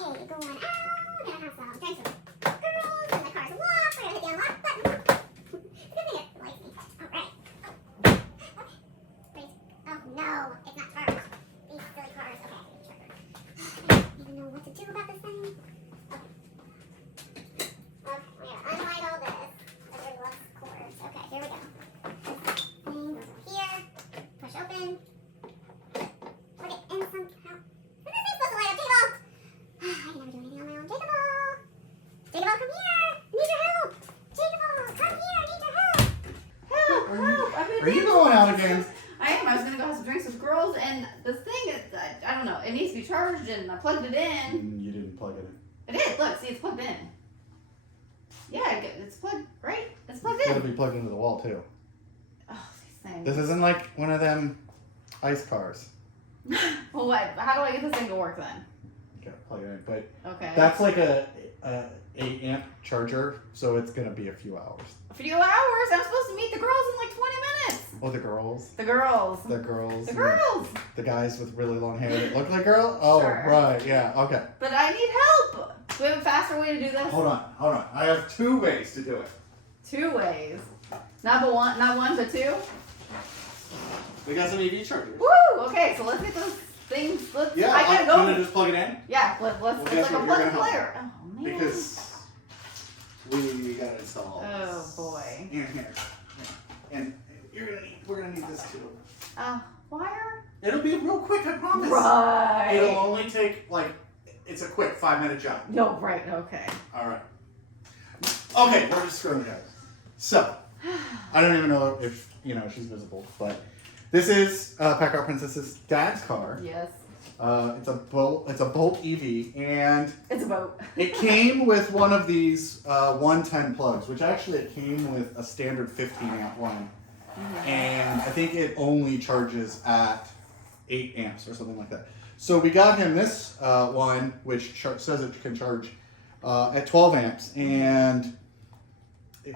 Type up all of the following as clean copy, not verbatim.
Okay, going out. Gonna have some drinks with girls, and the car's locked. We're gonna hit the unlock button. It's a good thing it likes me. Alright. Okay. Wait. Oh no, it's not charged. These silly cars. Okay, I have to get charger. I don't even know what to do about this thing. Okay. Okay, we're gonna unwind all this. Everybody loves cords. Okay, here we go. This thing goes over here. Push open. Plug it in somehow. This thing's supposed to light up. JakeOfALL! I can never do anything on my own. JakeOfALll! JakeOfALll, come here! I need your help! JakeOfALll, come here! I need your help! Help! Help! Are you going out again? I am. I was gonna go have some drinks with girls, and the thing is, I don't know. It needs to be charged, and I plugged it in. You didn't plug it in. It is. Look, see, it's plugged in. Yeah, it's plugged. Right? It's plugged It's got to in. be plugged into the wall too. Oh, these things. This isn't like one of them ice cars. Well, what? How do I get this thing to work then? You gotta plug it in, but Okay. that's like a 8 amp charger, so it's gonna be a few hours. A few hours. I'm supposed to meet the girls in like 20 minutes. Oh, the girls. The girls. The girls. The girls. The guys with really long hair that look like girls? Oh, Sure. right, yeah, okay. But I need help. Do we have a faster way to do this? Hold on. I have 2 ways to do it. 2 ways. Not one, but 2. We got some EV chargers. Woo! Okay, so let's get those things. Yeah, I gotta I'm go. gonna just plug it in Yeah, let's Well, it's guess like a what? You're plug gonna and help. player. Oh man. because we gotta install all Oh this. boy. In here. And we're gonna need this too. Wire? It'll be real quick, I promise. Right. It'll only take it's a quick 5-minute job. No, right, okay. Alright. Okay, we're just screwing guys. So, I don't even know if she's visible, but this is PACKOUT Princess's dad's car. Yes. It's a Bolt EV, and It's a boat. it came with one of these 110 plugs, which actually it came with a standard 15 amp one. And I think it only charges at 8 amps or something like that. So we got him this one, which says it can charge at 12 amps, and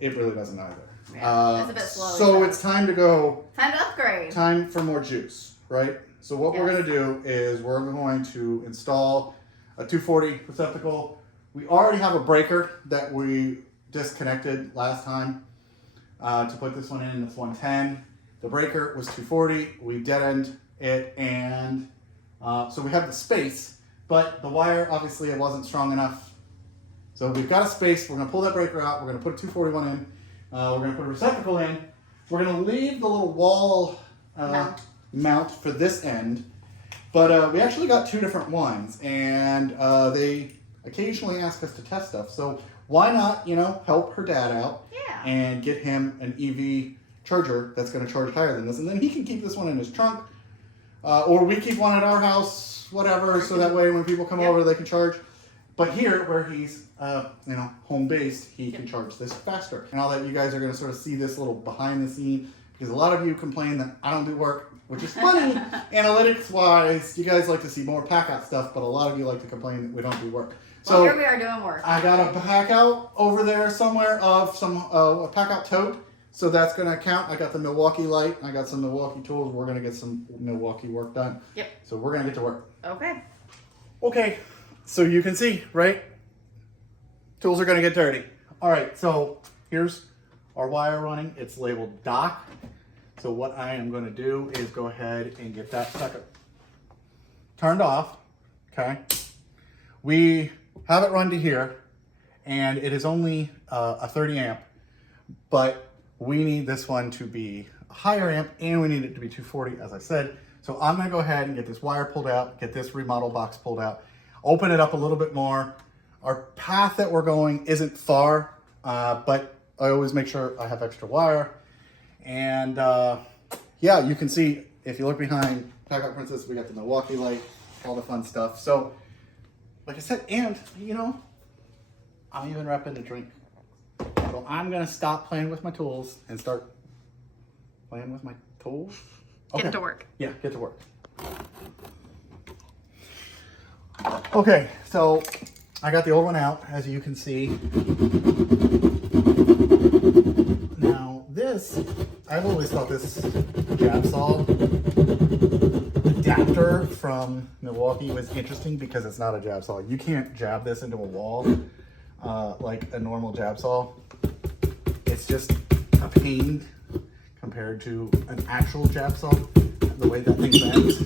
it really doesn't either. Yeah, it's a bit slow. So it's time to go. Time to upgrade. Time for more juice, right? So what we're going to do is we're going to install a 240 receptacle. We already have a breaker that we disconnected last time to put this one in. It's 110. The breaker was 240. We dead-end it, and so we have the space, but the wire, obviously, it wasn't strong enough. So we've got a space. We're going to pull that breaker out. We're going to put a 241 in. We're going to put a receptacle in. We're going to leave the little wall mount for this end, but we actually got 2 different ones, and they occasionally ask us to test stuff. So why not, help her dad out and get him an EV charger that's going to charge higher than this, and then he can keep this one in his trunk, or we keep one at our house, whatever, so that way when people come over they can charge. But here, where he's home based, he can charge this faster. And all that, you guys are going to sort of see this little behind the scene, because a lot of you complain that I don't do work, which is funny. Analytics wise, you guys like to see more PACKOUT stuff, but a lot of you like to complain that we don't do work. So here we are doing work. I got a PACKOUT over there somewhere of some a PACKOUT tote, so that's going to count. I got the Milwaukee light. I got some Milwaukee tools. We're going to get some Milwaukee work done. Yep. So we're going to get to work. Okay. Okay. So you can see, right? Tools are going to get dirty. All right. So here's our wire running. It's labeled dock. So what I am going to do is go ahead and get that sucker turned off. Okay. We have it run to here, and it is only a 30 amp, but we need this one to be a higher amp, and we need it to be 240, as I said. So I'm going to go ahead and get this wire pulled out, get this remodel box pulled out, open it up a little bit more. Our path that we're going isn't far, but I always make sure I have extra wire. And yeah, you can see, if you look behind PACKOUT Princess, we got the Milwaukee light, all the fun stuff. So, like I said, and, I'm even repping the drink. So I'm going to stop playing with my tools and start playing with my tools. Okay. Get to work. Yeah, get to work. Okay, so I got the old one out, as you can see. Now this, I've always thought this jab saw adapter from from Milwaukee was interesting because it's not a jab saw. You can't jab this into a wall like a normal jab saw. It's just a pain compared to an actual jab saw, the way that thing bends.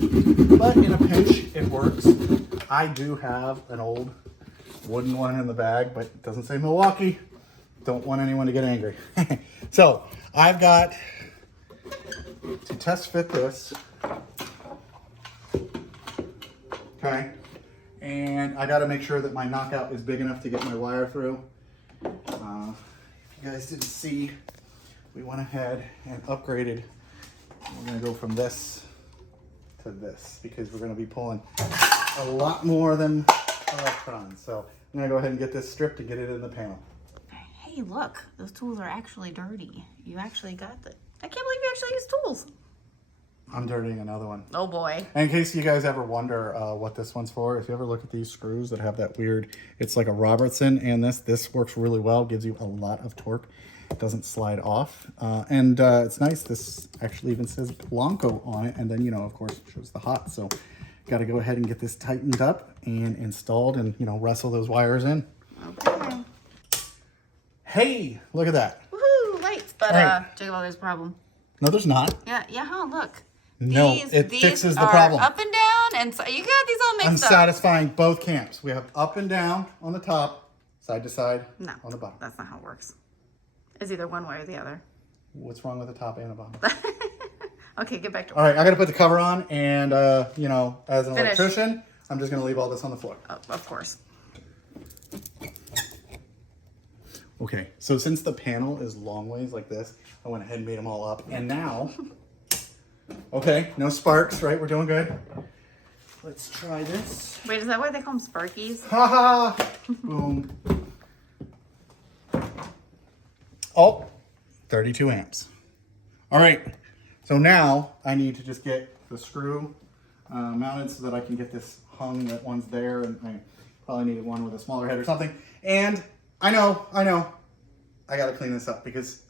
But in a pinch, it works. I do have an old wooden one in the bag, but it doesn't say Milwaukee. Don't want anyone to get angry. So I've got to test fit this. Okay. And I got to make sure that my knockout is big enough to get my wire through. If you guys didn't see, we went ahead and upgraded. We're going to go from this to this because we're going to be pulling a lot more than electrons. So I'm going to go ahead and get this stripped and get it in the panel. Hey, look, those tools are actually dirty. You actually got the... I can't believe you actually use tools. I'm dirtying another one. Oh boy. And in case you guys ever wonder what this one's for, if you ever look at these screws that have that weird, it's like a Robertson, and this works really well, gives you a lot of torque. It doesn't slide off. And it's nice, this actually even says Blanco on it, and then, you know, of course, it shows the hot. So got to go ahead and get this tightened up and installed and, you know, wrestle those wires in. Okay. Hey, look at that. Woohoo, lights. But, Right. Jacob, there's a problem. No, there's not. Yeah, huh, look. No, it fixes the problem. Up and down, and so you got these all I'm mixed up. satisfying both camps. We have up and down on the top, side to side No, on the bottom. that's not how it works. It's either one way or the other. What's wrong with the top and the bottom? Okay, get back to All right, I got to put the cover on, and you know, as an Finish. electrician, I'm just going to leave all this on the floor. Oh, of course. Okay, so since the panel is long ways like this, I went ahead and made them all up, and now, okay, no sparks, right? We're doing good. Let's try this. Wait, is that why they call them Sparkies? Ha ha! Boom. Oh, 32 amps. All right, so now I need to just get the screw mounted so that I can get this hung. That one's there, and I probably need one with a smaller head or something. And I know, I got to clean this up because,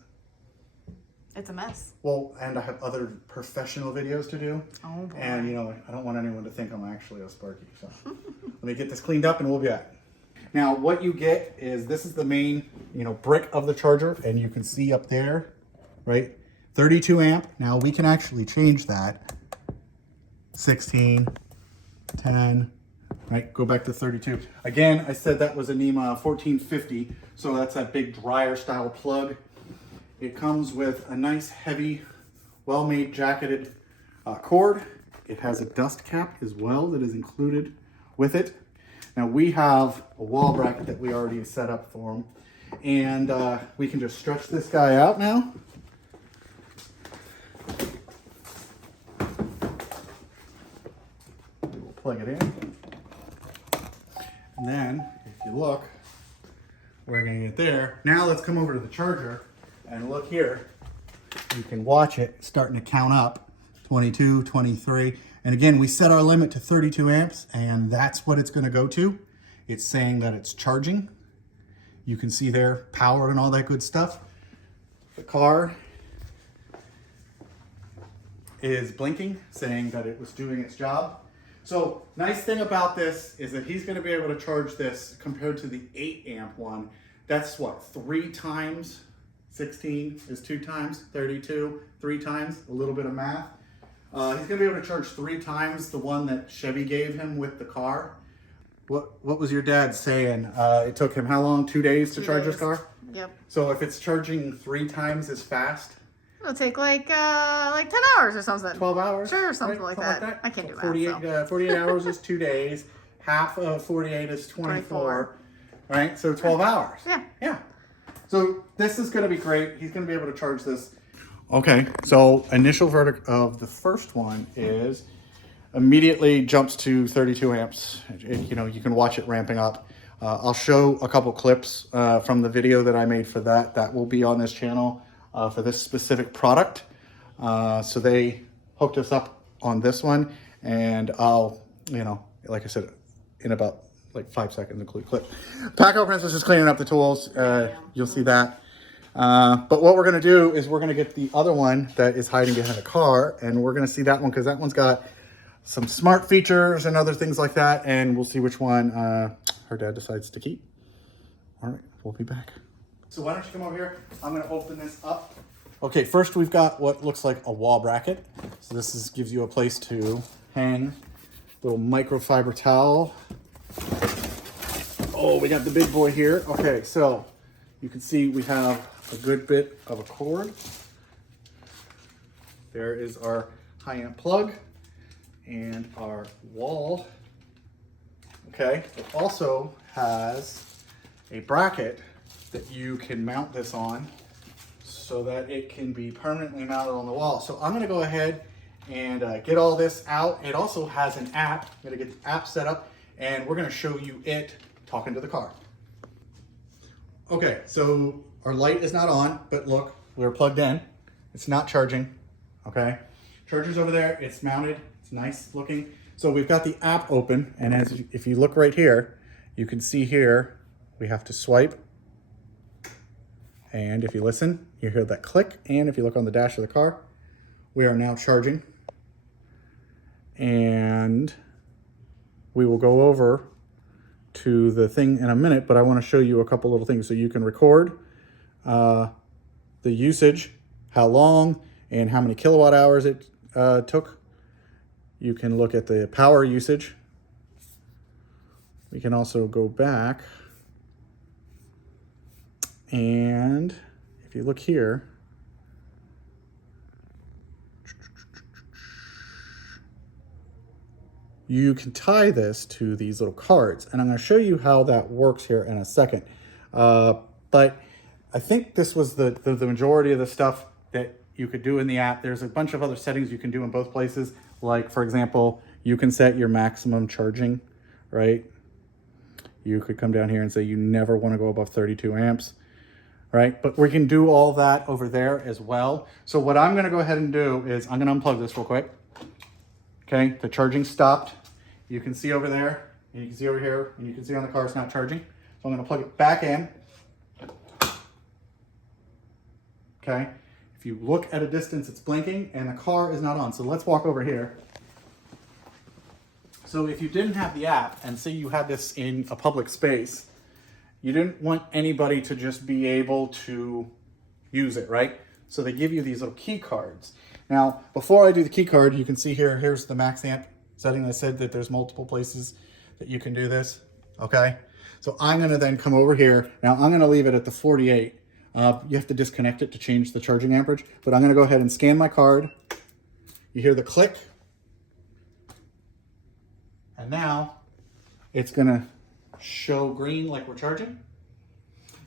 It's a mess. well, and I have other professional videos to do. Oh boy. And, you know, I don't want anyone to think I'm actually a Sparky. So let me get this cleaned up and we'll be back. Now, what you get is, this is the main, you know, brick of the charger. And you can see up there, right? 32 amp. Now, we can actually change that. 16, 10, right? Go back to 32. Again, I said that was a NEMA 1450. So that's that big dryer style plug. It comes with a nice heavy, well-made jacketed cord. It has a dust cap as well that is included with it. Now we have a wall bracket that we already set up for them. And we can just stretch this guy out now. We'll plug it in. And then, if you look, we're gonna get there. Now let's come over to the charger and look here. You can watch it starting to count up, 22, 23. And again, we set our limit to 32 amps and that's what it's gonna go to. It's saying that it's charging. You can see there, power and all that good stuff. The car is blinking, saying that it was doing its job. So nice thing about this is that he's going to be able to charge this compared to the 8 amp one. That's what, 3 times 16 is 2 times 32, 3 times, a little bit of math. He's going to be able to charge 3 times the one that Chevy gave him with the car. What was your dad saying? It took him how long? 2 days to charge his car? Yep. So if it's charging 3 times as fast, It'll take like 10 hours or something. 12 hours? Sure, something right? like that. I can't do math. 48 hours is 2 days. Half of 48 is 24. Right? So 12 hours. Yeah. Yeah. So this is going to be great. He's going to be able to charge this. Okay. So initial verdict of the first one is immediately jumps to 32 amps. You know, you can watch it ramping up. I'll show a couple clips from the video that I made for that. That will be on this channel. For this specific product. So they hooked us up on this one, and I'll, you know, like I said, in about like 5 seconds include clip. PACKOUT Princess is cleaning up the tools. You'll see that. But what we're gonna do is we're gonna get the other one that is hiding behind the car, and we're gonna see that one because that one's got some smart features and other things like that, and we'll see which one her dad decides to keep. All right, we'll be back. So why don't you come over here? I'm gonna open this up. Okay, first we've got what looks like a wall bracket. So this gives you a place to hang little microfiber towel. Oh, we got the big boy here. Okay, so you can see we have a good bit of a cord. There is our high amp plug and our wall. Okay, it also has a bracket that you can mount this on so that it can be permanently mounted on the wall. So I'm gonna go ahead and get all this out. It also has an app. I'm gonna get the app set up and we're gonna show you it talking to the car. Okay, so our light is not on, but look, we're plugged in. It's not charging, okay? Charger's over there, it's mounted, it's nice looking. So we've got the app open, and if you look right here, you can see here, we have to swipe. And if you listen, you hear that click. And if you look on the dash of the car, we are now charging. And we will go over to the thing in a minute, but I want to show you a couple little things. So you can record the usage, how long, and how many kilowatt hours it took. You can look at the power usage. We can also go back. And if you look here, you can tie this to these little cards. And I'm going to show you how that works here in a second. But I think this was the majority of the stuff that you could do in the app. There's a bunch of other settings you can do in both places. Like, for example, you can set your maximum charging, right? You could come down here and say you never want to go above 32 amps. Right, but we can do all that over there as well. So what I'm gonna go ahead and do is I'm gonna unplug this real quick. Okay, the charging stopped. You can see over there, and you can see over here, and you can see on the car it's not charging. So I'm gonna plug it back in. Okay, if you look at a distance, it's blinking, and the car is not on. So let's walk over here. So if you didn't have the app, and say you had this in a public space, you didn't want anybody to just be able to use it, right? So they give you these little key cards. Now, before I do the key card, you can see here, here's the max amp setting. I said that there's multiple places that you can do this, okay? So I'm gonna then come over here. Now I'm gonna leave it at the 48. You have to disconnect it to change the charging amperage, but I'm gonna go ahead and scan my card. You hear the click. And now it's gonna show green like we're charging.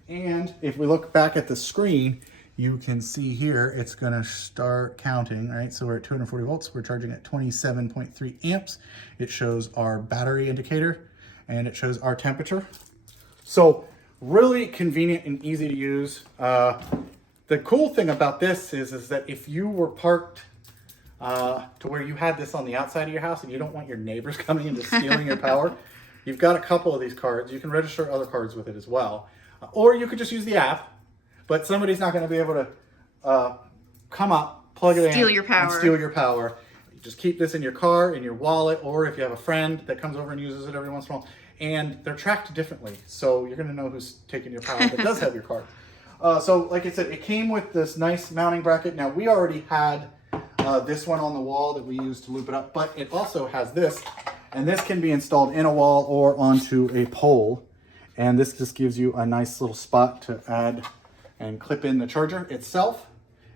And if we look back at the screen, you can see here it's gonna start counting, right? So we're at 240 volts, we're charging at 27.3 amps. It shows our battery indicator and it shows our temperature. So really convenient and easy to use. The cool thing about this is that if you were parked to where you had this on the outside of your house and you don't want your neighbors coming and just stealing your power, you've got a couple of these cards. You can register other cards with it as well. Or you could just use the app, but somebody's not going to be able to come up, plug it in, Steal your power. and steal your power. You just keep this in your car, in your wallet, or if you have a friend that comes over and uses it every once in a while. And they're tracked differently, so you're going to know who's taking your power that does have your card. So like I said, it came with this nice mounting bracket. Now we already had this one on the wall that we used to loop it up, but it also has this, and this can be installed in a wall or onto a pole. And this just gives you a nice little spot to add and clip in the charger itself.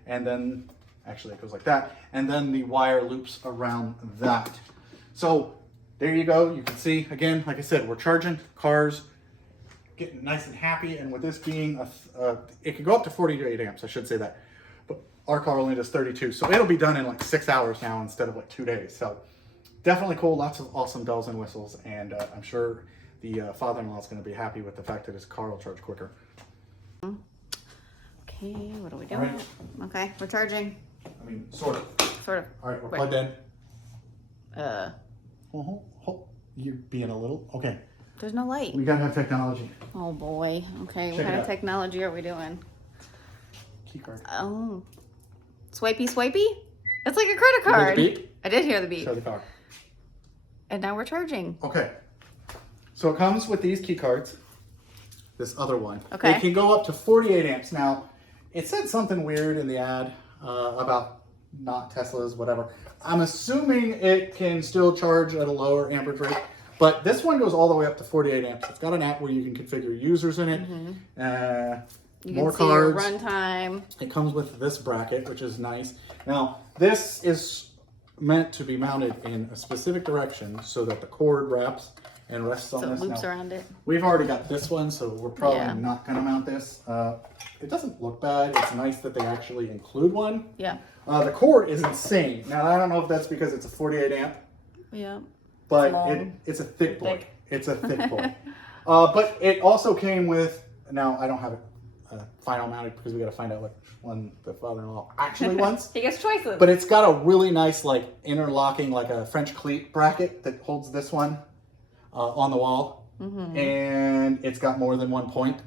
And then, actually it goes like that. And then the wire loops around that. So there you go. You can see, again, like I said, we're charging cars, getting nice and happy. And with this being, it can go up to 48 amps, I should say that. But our car only does 32. So it'll be done in like 6 hours now instead of like 2 days. So definitely cool. Lots of awesome bells and whistles. And I'm sure the father-in-law is going to be happy with the fact that his car will charge quicker. Okay, what are we doing? Right. Okay, we're charging. I mean, sort of. Sort of. All right, we're Wait. plugged in. You're being a little, okay. There's no light. We gotta have technology. Oh boy. Okay, Check what it kind of out. technology are we doing? Key card. Oh. Swipey, swipey? It's like a credit card. You hear the beep? I did hear the beep. Show the car. And now we're charging. Okay. So it comes with these key cards. This other one. Okay. It can go up to 48 amps. Now, it said something weird in the ad about not Teslas, whatever. I'm assuming it can still charge at a lower amperage rate. But this one goes all the way up to 48 amps. It's got an app where you can configure users in it. You More can see your cards. runtime. It comes with this bracket, which is nice. Now, this is meant to be mounted in a specific direction so that the cord wraps and rests on So it this. loops Now, around it. we've already got this one, so we're probably Yeah. not going to mount this. It doesn't look bad. It's nice that they actually include one. Yeah. The cord is insane. Now, I don't know if that's because it's a 48 amp, Yeah. but long. it's a thick board. Thick. It's a thick board. But it also came with, now I don't have it final mounted because we got to find out which one the father-in-law actually wants. He gets choices. But it's got a really nice, like, interlocking, like a French cleat bracket that holds this one on the wall. And it's got more than 1 point.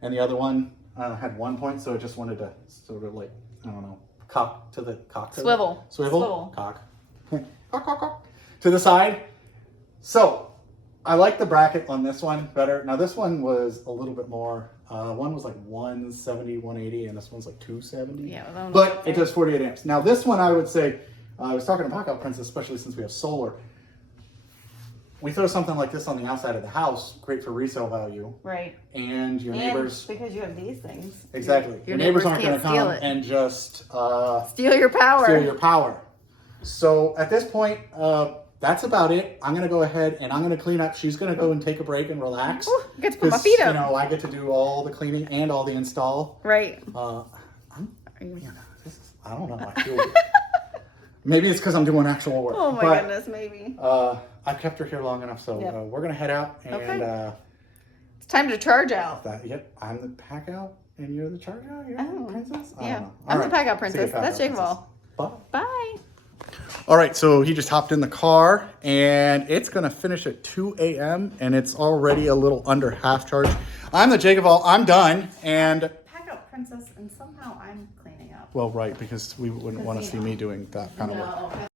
And the other one had 1 point, so it just wanted to sort of, like, I don't know, cock to the Swivel. Swivel. Cock. Cock, cock, cock. To the side. So, I like the bracket on this one better. Now, this one was a little bit more. One was like 170, 180, and this one's like 270. Yeah, that one's but okay. it does 48 amps. Now, this one, I would say, I was talking to PACKOUT Princess, especially since we have solar. We throw something like this on the outside of the house, great for resale value. Right. And your neighbors. Because you have these things. Exactly. Your neighbors aren't neighbors going to can't come steal it. and just Steal your power. steal your power. So at this point, that's about it. I'm going to go ahead and I'm going to clean up. She's going to go and take a break and relax. Ooh, I get to put my 'Cause, feet up. You know, I get to do all the cleaning and all the install. Right. I don't know. I feel maybe it's because I'm doing actual work. Oh my but, goodness, maybe. I've kept her here long enough, so Yep. we're going to head out. And Okay. It's time to charge out. yep, I'm the PACKOUT and you're the charge out? You're Oh. the princess? I Yeah. don't know. I'm All the right. PACKOUT princess. See you, That's PACKOUT JakeOfALL. princess. Bye. Bye. All right, so he just hopped in the car and it's gonna finish at 2 a.m. and it's already a little under half charge. I'm the JakeOfALL, I'm done, and PACKOUT princess, and somehow I'm cleaning up. well, right, because we wouldn't want to see me doing that kind of work. No.